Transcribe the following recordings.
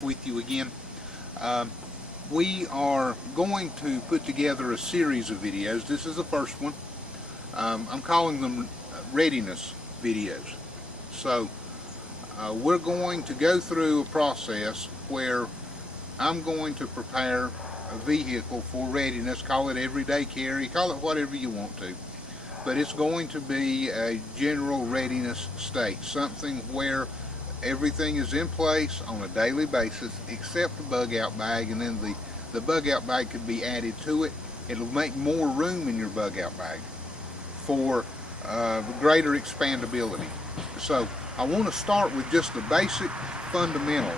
With you again. We are going to put together a series of videos. This is the first one. I'm calling them readiness videos. So we're going to go through a process where I'm going to prepare a vehicle for readiness. Call it everyday carry, call it whatever you want to, but it's going to be a general readiness state, something where everything is in place on a daily basis except the bug out bag, and then the bug out bag could be added to it. It'll make more room in your bug out bag for greater expandability. So I want to start with just the basic fundamental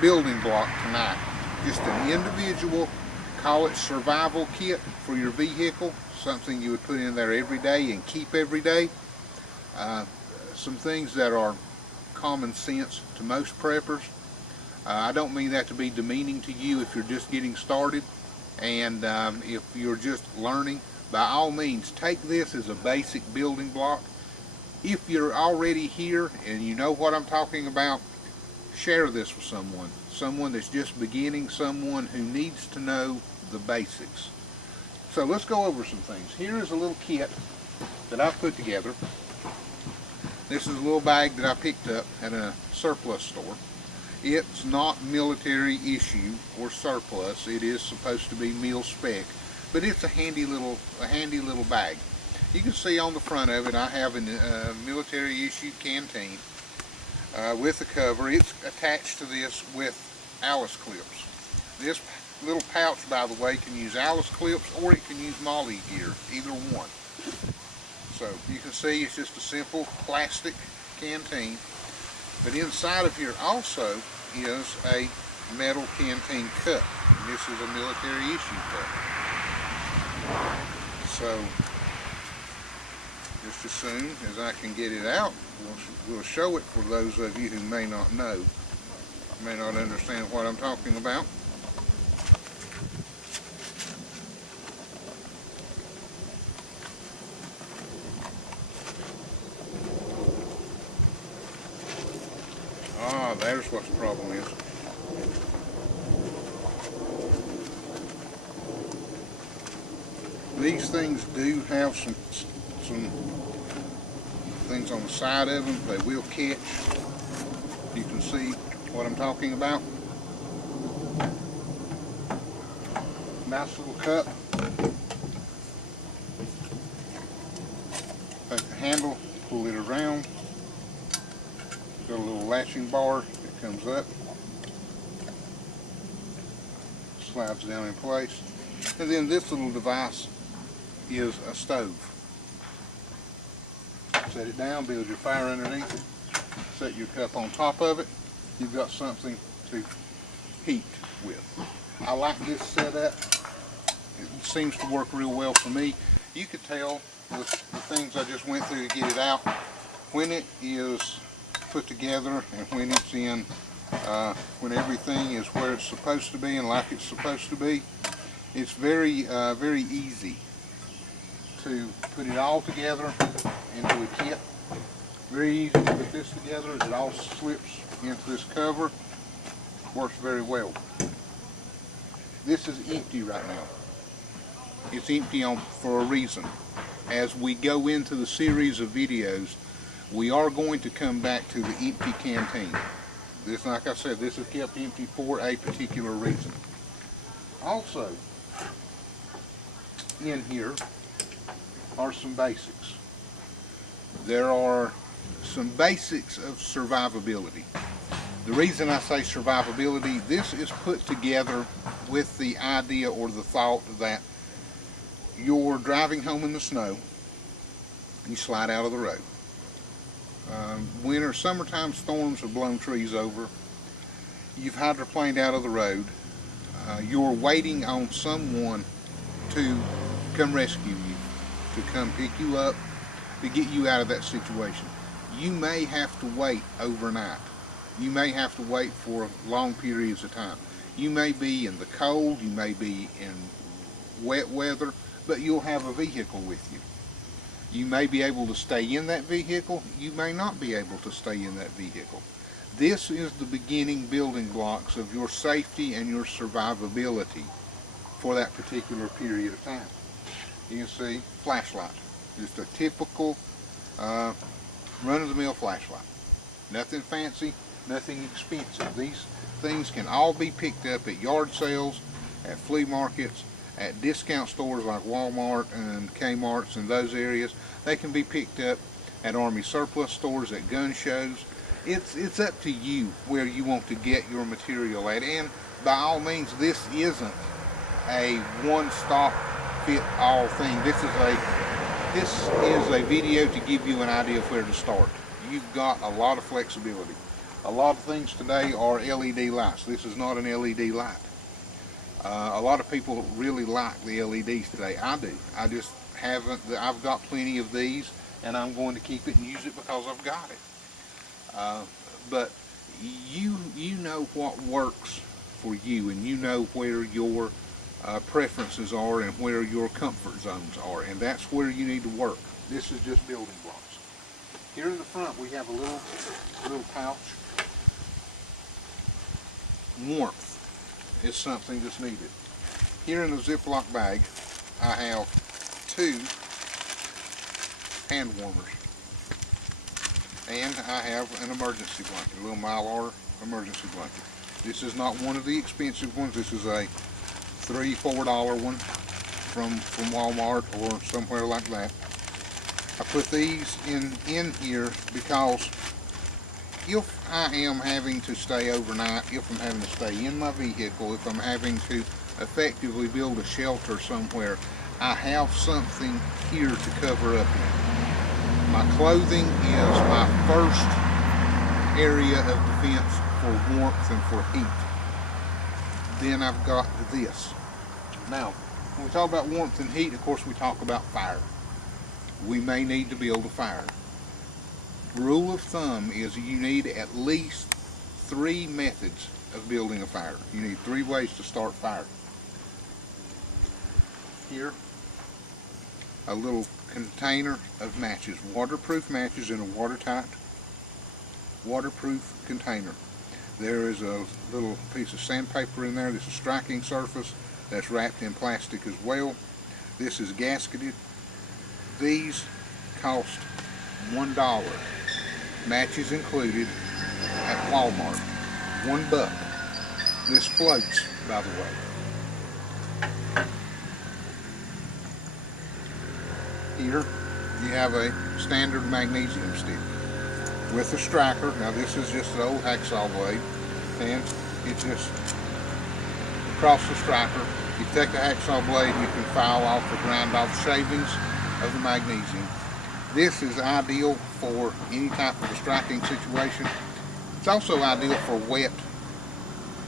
building block tonight. Just an individual, call it survival kit for your vehicle, something you would put in there every day and keep every day. Some things that are common sense to most preppers. I don't mean that to be demeaning to you if you're just getting started, and if you're just learning, by all means take this as a basic building block. If you're already here and you know what I'm talking about, share this with someone that's just beginning, someone who needs to know the basics. So let's go over some things. Here is a little kit that I've put together. This is a little bag that I picked up at a surplus store. It's not military issue or surplus. It is supposed to be mil spec, but it's a handy little bag. You can see on the front of it I have a military issue canteen with a cover. It's attached to this with Alice clips. This little pouch, by the way, can use Alice clips or it can use Molly gear, either one. So you can see it's just a simple plastic canteen, but inside of here also is a metal canteen cup. And this is a military issue cup. So just as soon as I can get it out, we'll show it for those of you who may not know, may not understand what I'm talking about. There's what the problem is. These things do have some things on the side of them. They will catch. You can see what I'm talking about. Nice little cup. Take the handle, pull it around. Got a little latching bar that comes up, slides down in place, and then this little device is a stove. Set it down, build your fire underneath it, set your cup on top of it. You've got something to heat with. I like this setup. It seems to work real well for me. You could tell with the things I just went through to get it out, when it is put together and when it's in, when everything is where it's supposed to be and like it's supposed to be, it's very easy to put it all together into a kit. Very easy to put this together as it all slips into this cover. Works very well. This is empty right now. It's empty for a reason. As we go into the series of videos, we are going to come back to the empty canteen. This, like I said, this is kept empty for a particular reason. Also, in here are some basics. There are some basics of survivability. The reason I say survivability, this is put together with the idea or the thought that you're driving home in the snow, you slide out of the road. Winter, summertime storms have blown trees over. You've hydroplaned out of the road. You're waiting on someone to come rescue you, to come pick you up, to get you out of that situation. You may have to wait overnight. You may have to wait for long periods of time. You may be in the cold, you may be in wet weather, but you'll have a vehicle with you. You may be able to stay in that vehicle, you may not be able to stay in that vehicle. This is the beginning building blocks of your safety and your survivability for that particular period of time. You can see flashlight, just a typical run-of-the-mill flashlight. Nothing fancy, nothing expensive. These things can all be picked up at yard sales, at flea markets, at discount stores like Walmart and Kmart's and those areas. They can be picked up at Army surplus stores, at gun shows. It's up to you where you want to get your material at, and by all means, this isn't a one-stop fit-all thing. This is a video to give you an idea of where to start. You've got a lot of flexibility. A lot of things today are LED lights. This is not an LED light. A lot of people really like the LEDs today. I do. I just haven't. I've got plenty of these, and I'm going to keep it and use it because I've got it. But you know what works for you, and you know where your preferences are and where your comfort zones are, and that's where you need to work. This is just building blocks. Here in the front we have a little pouch. Warmth is something that's needed. Here in the Ziploc bag I have 2 hand warmers. And I have an emergency blanket, a little Mylar emergency blanket. This is not one of the expensive ones. This is a $3-4 one from Walmart or somewhere like that. I put these in here because if I am having to stay overnight, if I'm having to stay in my vehicle, if I'm having to effectively build a shelter somewhere, I have something here to cover up in. My clothing is my first area of defense for warmth and for heat. Then I've got this. Now, when we talk about warmth and heat, of course we talk about fire. We may need to build a fire. Rule of thumb is you need at least 3 methods of building a fire. You need 3 ways to start fire. Here, a little container of matches, waterproof matches in a watertight, waterproof container. There is a little piece of sandpaper in there. This is striking surface that's wrapped in plastic as well. This is gasketed. These cost $1, matches included, at Walmart. $1. This floats, by the way. Here you have a standard magnesium stick with a striker. Now this is just an old hacksaw blade, and it just across the striker. You take the hacksaw blade, you can file off or grind off shavings of the magnesium. This is ideal for any type of a striking situation. It's also ideal for wet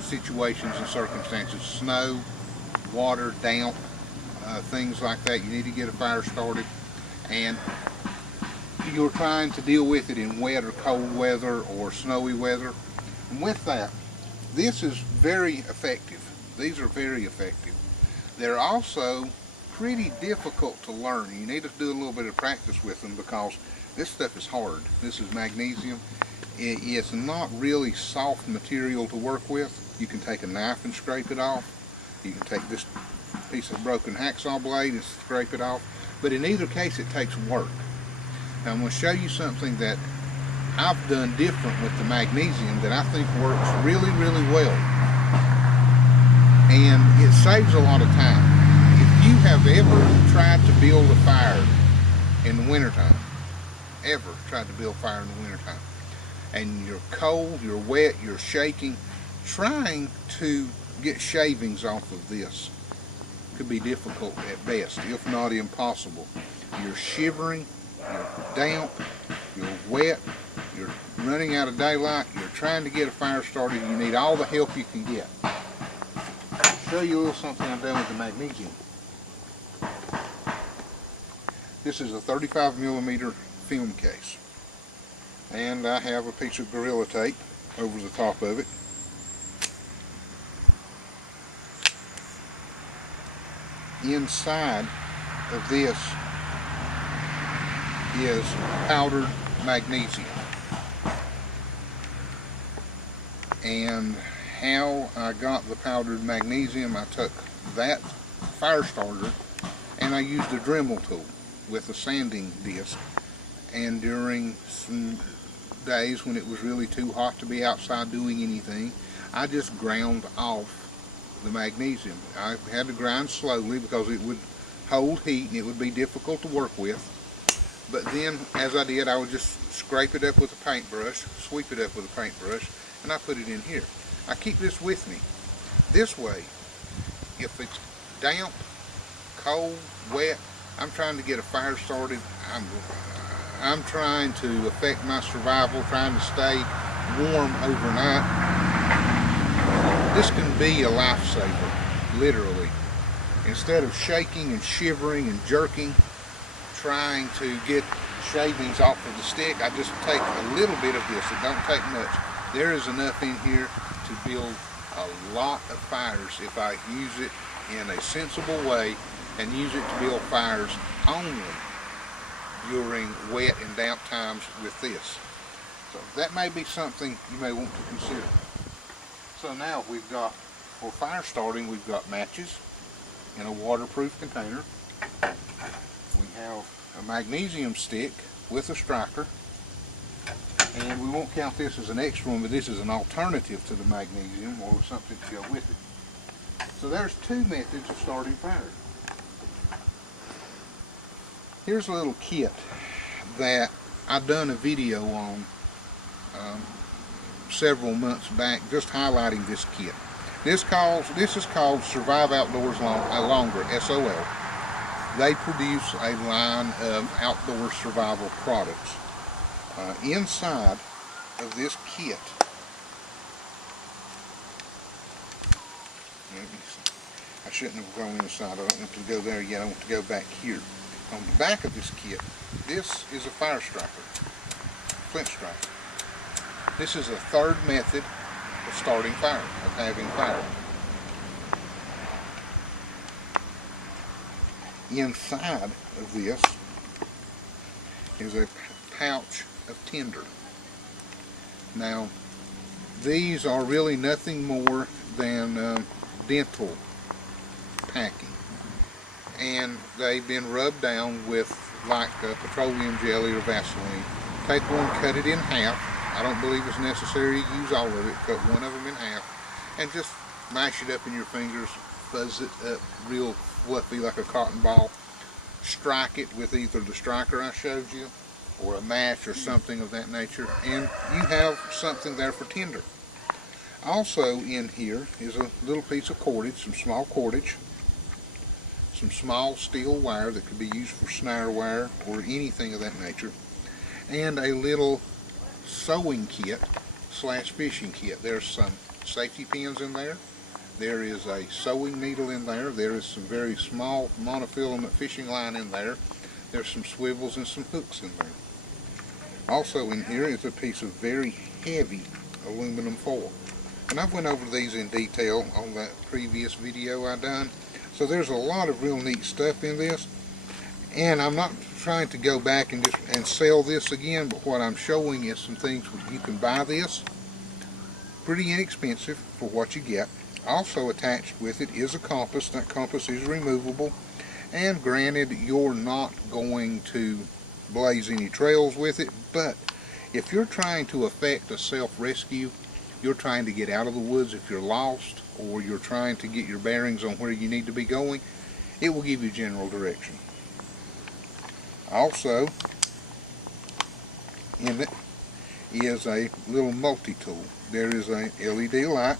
situations and circumstances, snow, water, damp, things like that. You need to get a fire started, and you're trying to deal with it in wet or cold weather or snowy weather. And with that, this is very effective. These are very effective. They're also pretty difficult to learn. You need to do a little bit of practice with them because this stuff is hard. This is magnesium. It's not really soft material to work with. You can take a knife and scrape it off. You can take this piece of broken hacksaw blade and scrape it off. But in either case, it takes work. Now I'm going to show you something that I've done different with the magnesium that I think works really, really well. And it saves a lot of time. If you have ever tried to build a fire in the wintertime, and you're cold, you're wet, you're shaking, trying to get shavings off of this could be difficult at best, if not impossible. You're shivering, you're damp, you're wet, you're running out of daylight, you're trying to get a fire started, you need all the help you can get. I'll show you a little something I've done with the magnesium. This is a 35mm film case, and I have a piece of Gorilla Tape over the top of it. Inside of this is powdered magnesium. And how I got the powdered magnesium, I took that fire starter and I used a Dremel tool with a sanding disc, and during some days when it was really too hot to be outside doing anything, I just ground off the magnesium. I had to grind slowly because it would hold heat and it would be difficult to work with. But then as I did, I would just scrape it up with a paintbrush, sweep it up with a paintbrush, and I put it in here. I keep this with me. This way, if it's damp, cold, wet, I'm trying to get a fire started. I'm trying to affect my survival, trying to stay warm overnight. This can be a lifesaver, literally. Instead of shaking and shivering and jerking, trying to get shavings off of the stick, I just take a little bit of this. It don't take much. There is enough in here to build a lot of fires if I use it in a sensible way and use it to build fires only during wet and damp times with this. So that may be something you may want to consider. So now we've got, for fire starting, we've got matches in a waterproof container. We have a magnesium stick with a striker, and we won't count this as an extra one, but this is an alternative to the magnesium or something to go with it. So there's two methods of starting fire. Here's a little kit that I've done a video on several months back, just highlighting this kit. This is called Survive Outdoors Longer, SOL. They produce a line of outdoor survival products. Inside of this kit, I shouldn't have gone inside. I don't want to go there yet. I want to go back here. On the back of this kit, this is a fire striker, flint striker. This is a third method of starting fire, of having fire. Inside of this is a pouch of tinder. Now, these are really nothing more than dental packing, and they've been rubbed down with like petroleum jelly or Vaseline. Take one, cut it in half. I don't believe it's necessary to use all of it. Cut one of them in half and just mash it up in your fingers, fuzz it up real fluffy like a cotton ball. Strike it with either the striker I showed you or a match or something of that nature, and you have something there for tinder. Also in here is a little piece of cordage, some small cordage, some small steel wire that could be used for snare wire or anything of that nature, and a little sewing kit slash fishing kit. There's some safety pins in there. There is a sewing needle in there. There is some very small monofilament fishing line in there. There's some swivels and some hooks in there. Also in here is a piece of very heavy aluminum foil. And I've went over these in detail on that previous video I done. So there's a lot of real neat stuff in this. And I'm not trying to go back and sell this again, but what I'm showing is some things you can buy this. Pretty inexpensive for what you get. Also attached with it is a compass. That compass is removable. And granted, you're not going to blaze any trails with it, but if you're trying to effect a self-rescue, you're trying to get out of the woods if you're lost, or you're trying to get your bearings on where you need to be going, it will give you general direction. Also in it is a little multi-tool. There is a LED light.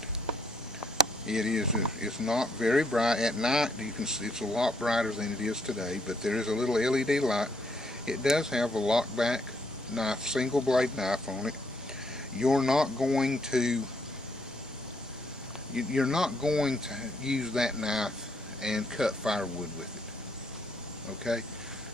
It's not very bright. At night you can see it's a lot brighter than it is today, but there is a little LED light. It does have a lockback knife, single blade knife on it. You're not going to use that knife and cut firewood with it. Okay?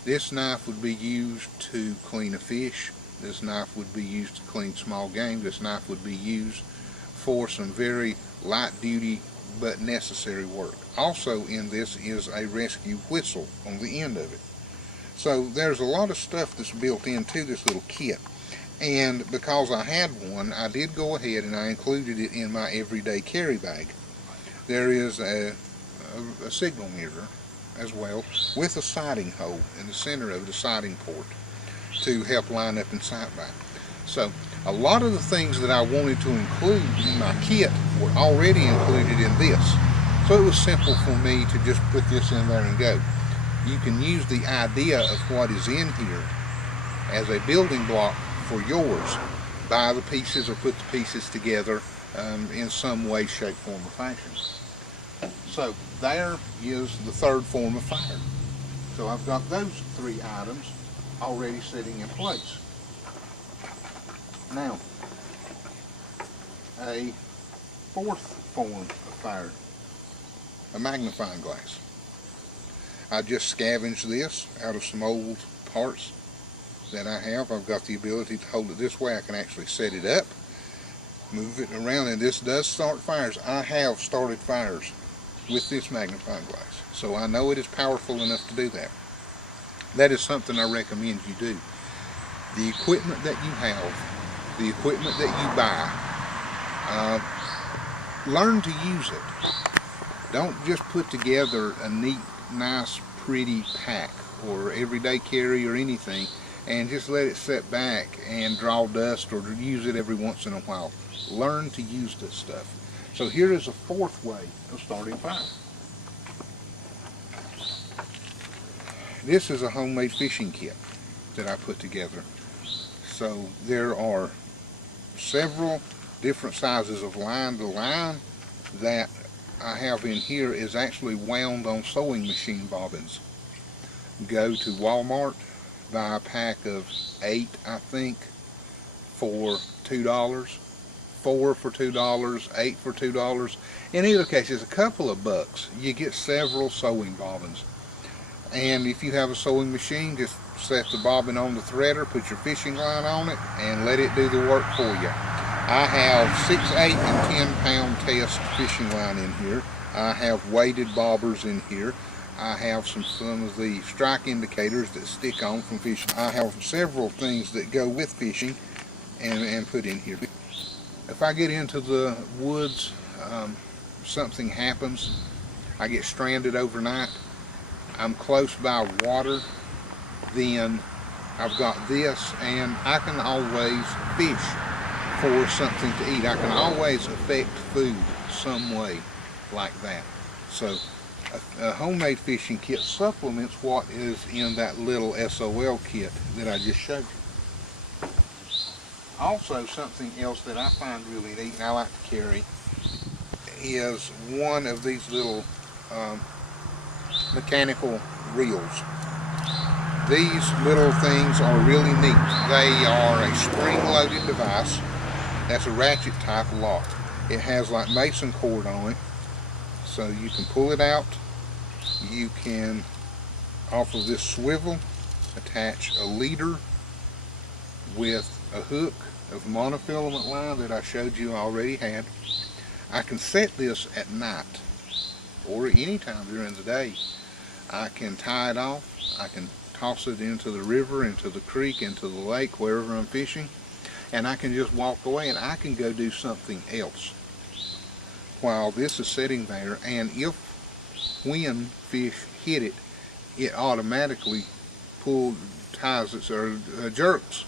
This knife would be used to clean a fish. This knife would be used to clean small game. This knife would be used for some very light duty but necessary work. Also in this is a rescue whistle on the end of it. So there's a lot of stuff that's built into this little kit. And because I had one, I did go ahead and I included it in my everyday carry bag. There is a signal mirror as well, with a sighting hole in the center of the sighting port to help line up in sight by. So a lot of the things that I wanted to include in my kit were already included in this. So it was simple for me to just put this in there and go. You can use the idea of what is in here as a building block for yours. Buy the pieces or put the pieces together in some way, shape, form, or fashion. So there is the third form of fire. So I've got those three items already sitting in place. Now, a fourth form of fire, a magnifying glass. I just scavenged this out of some old parts that I have. I've got the ability to hold it this way. I can actually set it up, move it around, and this does start fires. I have started fires with this magnifying glass, so I know it is powerful enough to do that. That is something I recommend you do. The equipment that you have, the equipment that you buy, learn to use it. Don't just put together a neat, nice, pretty pack or everyday carry or anything and just let it sit back and draw dust or use it every once in a while. Learn to use this stuff. So here is a fourth way of starting fire. This is a homemade fishing kit that I put together. So there are several different sizes of line. The line that I have in here is actually wound on sewing machine bobbins. Go to Walmart, buy a pack of 8, I think, for $2. 4 for $2, 8 for $2. In either case, it's a couple of bucks. You get several sewing bobbins. And if you have a sewing machine, just set the bobbin on the threader, put your fishing line on it, and let it do the work for you. I have 6, 8, and 10 pound test fishing line in here. I have weighted bobbers in here. I have some of the strike indicators that stick on from fishing. I have several things that go with fishing and put in here. If I get into the woods, something happens, I get stranded overnight, I'm close by water, then I've got this, and I can always fish for something to eat. I can always affect food some way like that. So a homemade fishing kit supplements what is in that little SOL kit that I just showed you. Also, something else that I find really neat and I like to carry is one of these little mechanical reels. These little things are really neat. They are a spring-loaded device. That's a ratchet type lock. It has like mason cord on it, so you can pull it out. You can, off of this swivel, attach a leader with a hook of monofilament line that I showed you already had. I can set this at night or any time during the day. I can tie it off. I can toss it into the river, into the creek, into the lake, wherever I'm fishing, and I can just walk away and I can go do something else while this is sitting there. And when fish hit it, it automatically ties it or jerks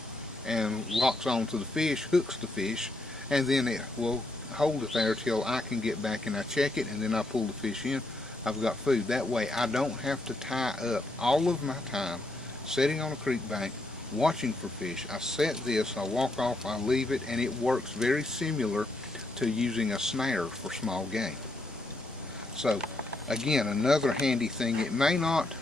and locks onto the fish, hooks the fish, and then it will hold it there till I can get back and I check it, and then I pull the fish in. I've got food. That way I don't have to tie up all of my time sitting on a creek bank watching for fish. I set this, I walk off, I leave it, and it works very similar to using a snare for small game. So again, another handy thing. It may not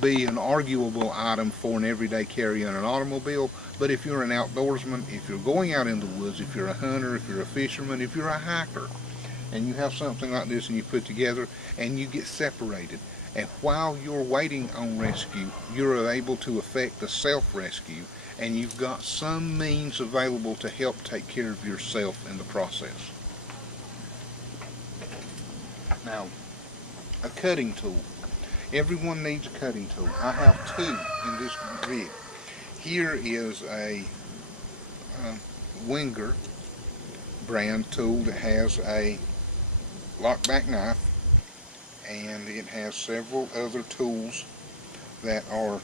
be an arguable item for an everyday carry on an automobile, but if you're an outdoorsman, if you're going out in the woods, if you're a hunter, if you're a fisherman, if you're a hiker, and you have something like this and you put together and you get separated, and while you're waiting on rescue, you're able to effect a self-rescue, and you've got some means available to help take care of yourself in the process. Now, a cutting tool. Everyone needs a cutting tool. I have 2 in this rig. Here is a Winger brand tool that has a lockback knife, and it has several other tools that are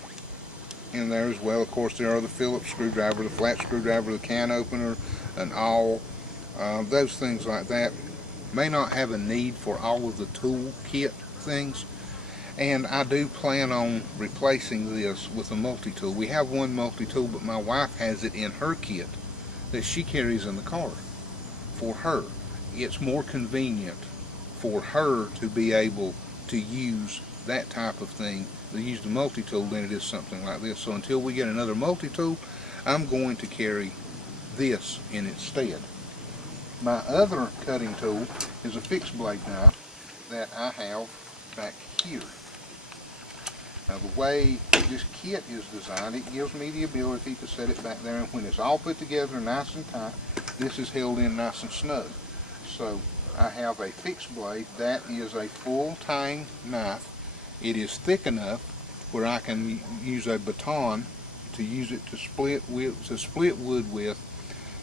in there as well. Of course, there are the Phillips screwdriver, the flat screwdriver, the can opener, an awl, those things like that. May not have a need for all of the tool kit things, and I do plan on replacing this with a multi-tool. We have one multi-tool, but my wife has it in her kit that she carries in the car for her. It's more convenient for her to be able to use that type of thing, to use the multi-tool, than it is something like this. So until we get another multi-tool, I'm going to carry this in its stead. My other cutting tool is a fixed blade knife that I have back here. Now, the way this kit is designed, it gives me the ability to set it back there, and when it's all put together nice and tight, this is held in nice and snug. So I have a fixed blade that is a full tang knife. It is thick enough where I can use a baton to use it to split wood with,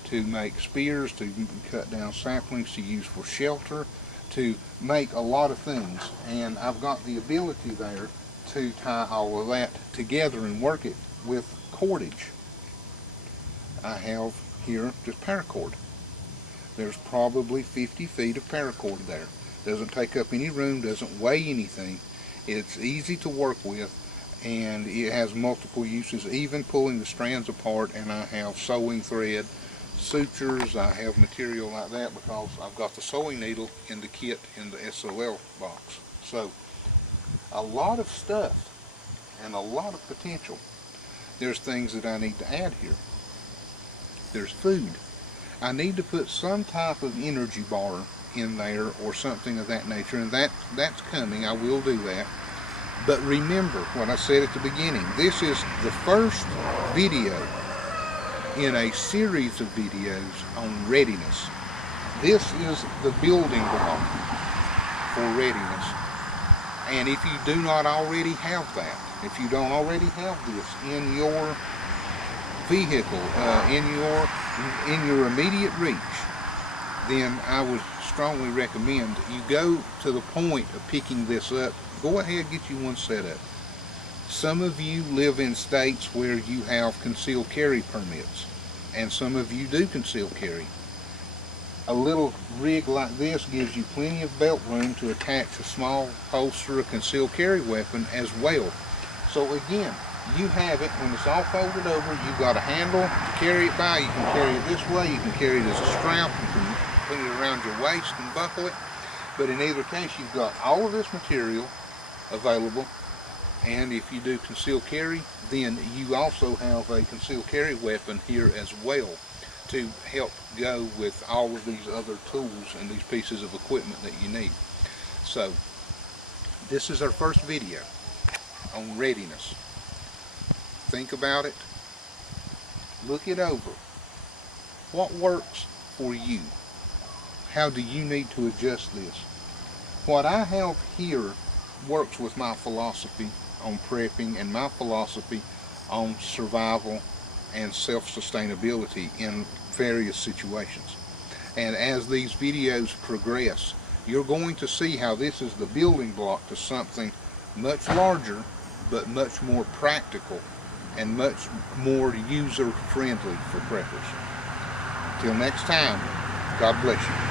to make spears, to cut down saplings, to use for shelter, to make a lot of things. And I've got the ability there to tie all of that together and work it with cordage. I have here just paracord. There's probably 50 feet of paracord there. Doesn't take up any room, doesn't weigh anything. It's easy to work with, and it has multiple uses, even pulling the strands apart. And I have sewing thread, sutures, I have material like that because I've got the sewing needle in the kit in the SOL box. So a lot of stuff and a lot of potential. There's things that I need to add here. There's food. I need to put some type of energy bar in there or something of that nature, and that's coming. I will do that. But remember what I said at the beginning. This is the first video in a series of videos on readiness. This is the building block for readiness. And if you do not already have that, if you don't already have this in your vehicle, in your immediate reach, then I would strongly recommend you go to the point of picking this up. Go ahead, get you one set up. Some of you live in states where you have concealed carry permits, and some of you do concealed carry. A little rig like this gives you plenty of belt room to attach a small holster, a concealed carry weapon as well. So again, you have it when it's all folded over. You've got a handle to carry it by. You can carry it this way. You can carry it as a strap. You can put it around your waist and buckle it. But in either case, you've got all of this material available. And if you do concealed carry, then you also have a concealed carry weapon here as well to help go with all of these other tools and these pieces of equipment that you need. So this is our first video on readiness. Think about it, look it over. What works for you? How do you need to adjust this? What I have here works with my philosophy on prepping and my philosophy on survival and self-sustainability in various situations. And as these videos progress, you're going to see how this is the building block to something much larger, but much more practical and much more user-friendly for preppers. Till next time, God bless you.